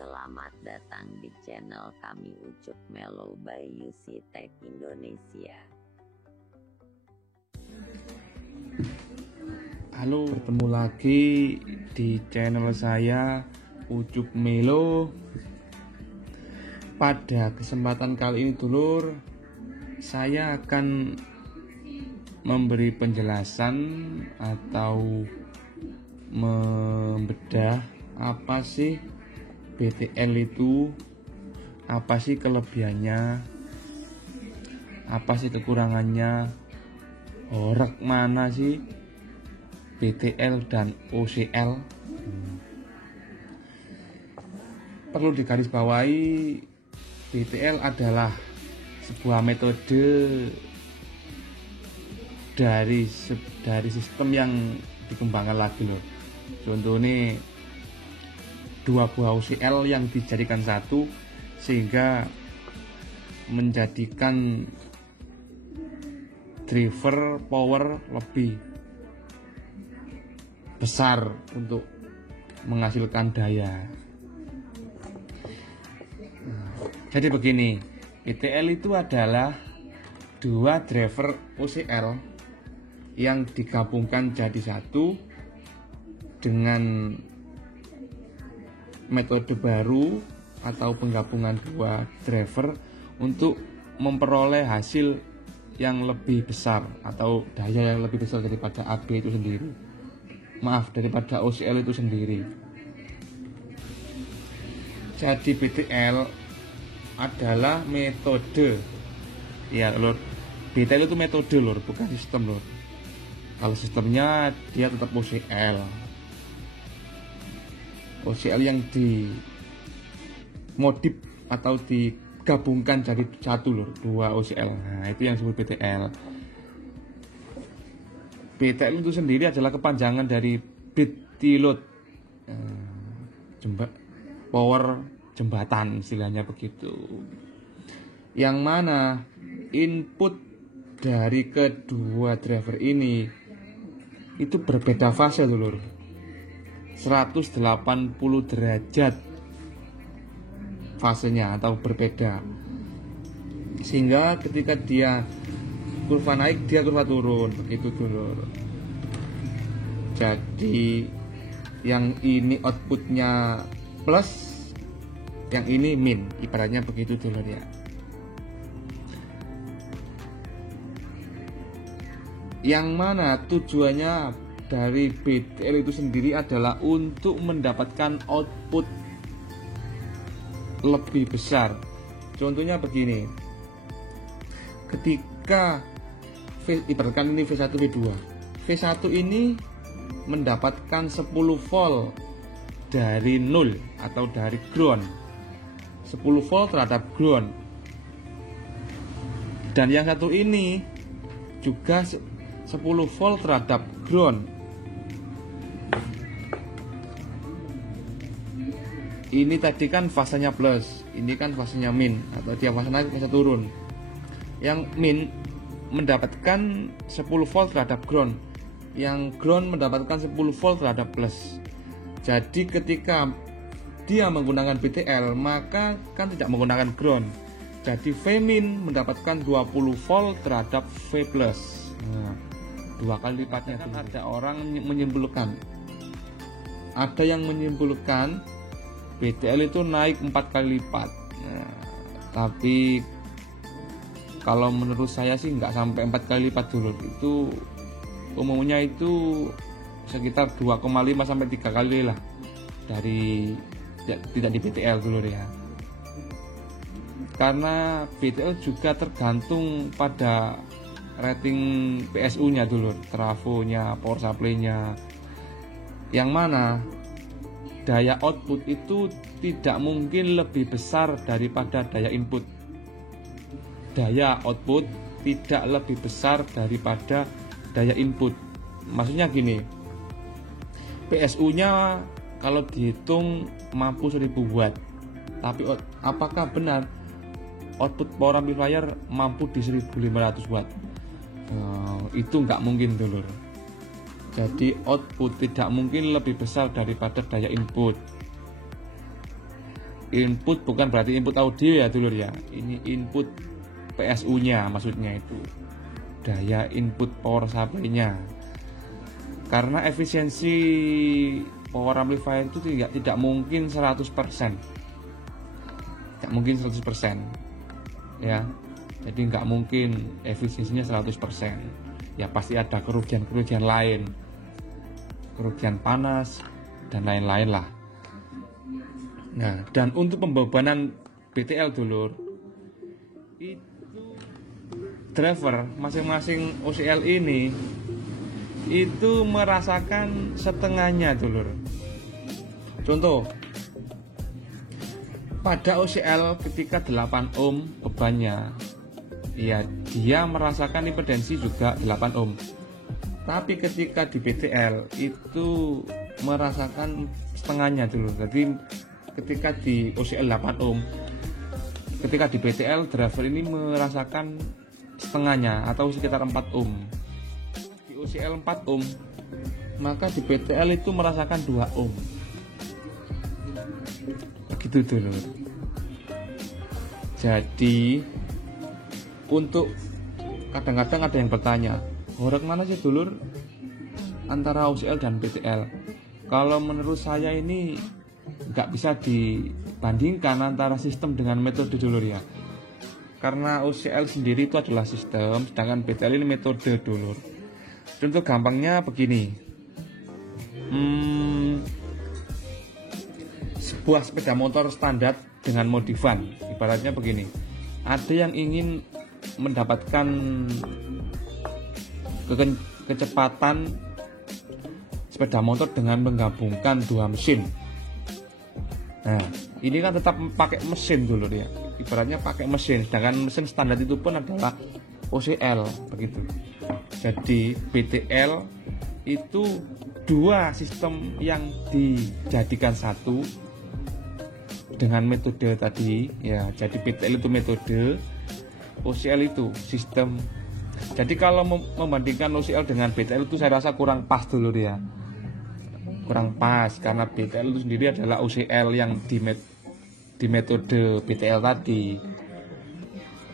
Selamat datang di channel kami Ucup Melo by UC Tech Indonesia. Halo, bertemu lagi di channel saya Ucup Melo. Pada kesempatan kali ini dulur, saya akan memberi penjelasan atau membedah apa sih BTL itu, apa sih kelebihannya, apa sih kekurangannya, horeg mana sih BTL dan OCL. Perlu digarisbawahi, BTL adalah sebuah metode dari sistem yang dikembangkan lagi loh. Contohnya dua buah OCL yang dijadikan satu sehingga menjadikan driver power lebih besar untuk menghasilkan daya. Jadi begini, BTL itu adalah dua driver OCL yang digabungkan jadi satu dengan metode baru atau penggabungan dua driver untuk memperoleh hasil yang lebih besar atau daya yang lebih besar daripada AB itu sendiri. Daripada OCL itu sendiri. Jadi BTL adalah metode. Ya, lor. BTL itu metode, lor, bukan sistem, lor. Kalau sistemnya dia tetap OCL. OCL yang dimodif atau digabungkan jadi satu, lor, dua OCL. Nah, itu yang disebut BTL. BTL itu sendiri adalah kepanjangan dari bit load, power jembatan, istilahnya begitu. Yang mana input dari kedua driver ini itu berbeda fase, dulur. 180 derajat fasenya atau berbeda, sehingga ketika dia kurva naik dia kurva turun, begitu dulur. Jadi yang ini outputnya plus, yang ini min, ibaratnya begitu dulur ya. Yang mana tujuannya dari BTL itu sendiri adalah untuk mendapatkan output lebih besar. Contohnya begini, ketika ibaratkan ini V1 V2, V1 ini mendapatkan 10 volt dari 0 atau dari ground, 10 volt terhadap ground. Dan yang satu ini juga 10 volt terhadap ground. Ini tadi kan fasenya plus, ini kan fasenya min, atau dia fase naik fase turun. Yang min mendapatkan 10 volt terhadap ground, yang ground mendapatkan 10 volt terhadap plus. Jadi ketika dia menggunakan BTL, maka kan tidak menggunakan ground. Jadi V min mendapatkan 20 volt terhadap V plus. Nah, dua kali lipatnya. Kan ada orang menyimpulkan, ada yang menyimpulkan BTL itu naik 4 kali lipat. Nah, tapi kalau menurut saya sih nggak sampai 4 kali lipat dulu. Itu umumnya itu sekitar 2,5 sampai 3 kali lah dari tidak di BTL dulu ya. Karena BTL juga tergantung pada rating PSU-nya dulu, trafonya, power supply-nya. Yang mana daya output itu tidak mungkin lebih besar daripada daya input. Daya output tidak lebih besar daripada daya input. Maksudnya gini, PSU-nya kalau dihitung mampu 1000 watt, tapi apakah benar output power amplifier mampu di 1500 watt? Itu nggak mungkin dulur. Jadi output tidak mungkin lebih besar daripada daya input. Input bukan berarti input audio ya dulur ya, ini input PSU nya, maksudnya itu daya input power supply nya. Karena efisiensi power amplifier itu tidak mungkin 100%, tidak mungkin 100% ya, jadi nggak mungkin efisiensinya 100%, ya pasti ada kerugian lain, kerugian panas dan lain-lain lah. Nah, dan untuk pembebanan BTL dulur, itu driver masing-masing OCL ini itu merasakan setengahnya dulur. Contoh, pada OCL ketika 8 ohm bebannya, ya dia merasakan impedansi juga 8 ohm. Tapi ketika di BTL itu merasakan setengahnya dulu. Jadi ketika di OCL 8 ohm, ketika di BTL driver ini merasakan setengahnya atau sekitar 4 ohm. Di OCL 4 ohm, maka di BTL itu merasakan 2 ohm. Begitu dulu. Jadi untuk kadang-kadang ada yang bertanya, horek mana sih dulur antara OCL dan BTL? Kalau menurut saya ini nggak bisa dibandingkan antara sistem dengan metode dulur ya, karena OCL sendiri itu adalah sistem, sedangkan BTL ini metode dulur. Contoh gampangnya begini, sebuah sepeda motor standar dengan modifan, ibaratnya begini, ada yang ingin mendapatkan kecepatan sepeda motor dengan menggabungkan 2 mesin. Nah, ini kan tetap pakai mesin dulu ya, ibaratnya pakai mesin, sedangkan mesin standar itu pun adalah OCL begitu. Jadi BTL itu 2 sistem yang dijadikan satu dengan metode tadi ya. Jadi BTL itu metode, OCL itu sistem. Jadi kalau membandingkan OCL dengan BTL itu saya rasa kurang pas dulu ya, kurang pas, karena BTL itu sendiri adalah OCL yang di metode BTL tadi.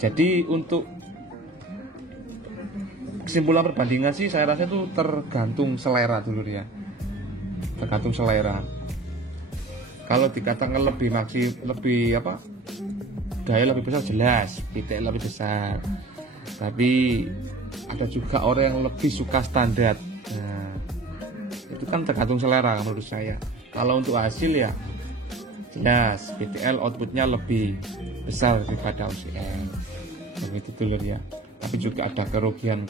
Jadi untuk kesimpulan perbandingan sih saya rasa itu tergantung selera dulu ya, tergantung selera. Kalau dikatakan lebih daya lebih besar, jelas BTL lebih besar. Tapi ada juga orang yang lebih suka standar. Nah, itu kan tergantung selera menurut saya. Kalau untuk hasil ya jelas BTL outputnya lebih besar daripada OCL. Begitu dulur ya. Tapi juga ada kerugian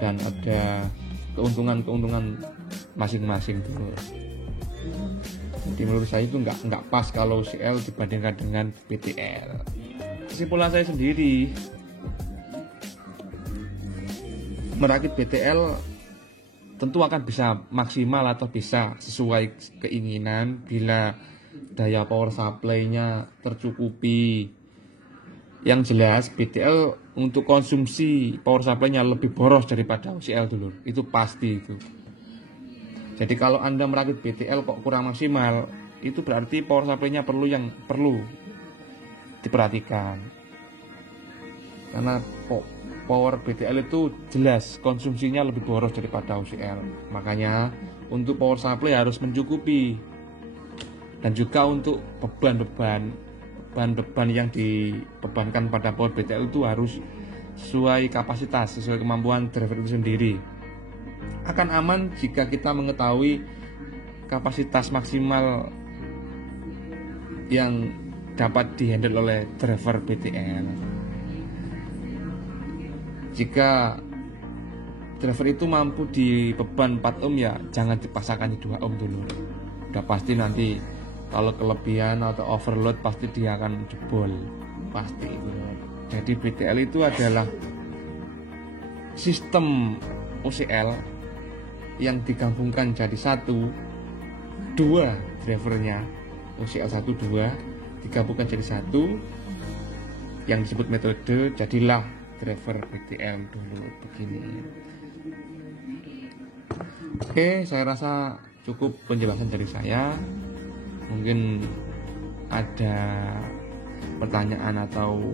dan ada keuntungan masing-masing dulur. Jadi menurut saya itu nggak pas kalau OCL dibandingkan dengan BTL. Kesimpulan saya sendiri, merakit BTL tentu akan bisa maksimal atau bisa sesuai keinginan bila daya power supply-nya tercukupi. Yang jelas BTL untuk konsumsi power supply-nya lebih boros daripada OCL dulu, itu pasti itu. Jadi kalau Anda merakit BTL kok kurang maksimal, itu berarti power supply-nya perlu diperhatikan. Karena power BTL itu jelas konsumsinya lebih boros daripada OCL. Makanya untuk power supply harus mencukupi. Dan juga untuk beban yang dibebankan pada power BTL itu harus sesuai kapasitas, sesuai kemampuan driver itu sendiri. Akan aman jika kita mengetahui kapasitas maksimal yang dapat dihandle oleh driver BTL. Jika driver itu mampu di beban 4 ohm ya jangan dipaksakan di 2 ohm dulu. Udah pasti nanti kalau kelebihan atau overload pasti dia akan jebol, pasti. Jadi BTL itu adalah sistem OCL yang digabungkan jadi 2 drivernya, OCL 1, 2 digabungkan jadi 1 yang disebut metode, jadilah driver BTL dulu begini. Oke, saya rasa cukup penjelasan dari saya. Mungkin ada pertanyaan atau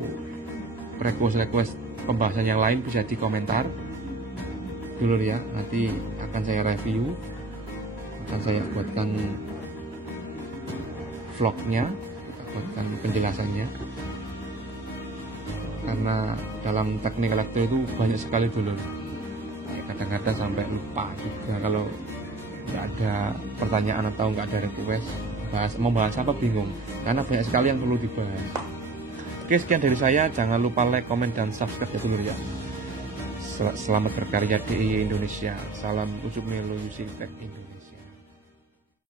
request pembahasan yang lain bisa di komentar dulu ya, nanti akan saya review, akan saya buatkan vlognya, buatkan penjelasannya, karena dalam teknik elektro itu banyak sekali dulu ya, kadang-kadang sampai lupa juga kalau nggak ada pertanyaan atau nggak ada request, mau bahas apa bingung karena banyak sekali yang perlu dibahas. Oke, sekian dari saya, jangan lupa like, komen, dan subscribe ya dulu ya. Selamat berkarya di Indonesia. Salam Ucup Melo UC Tech Indo.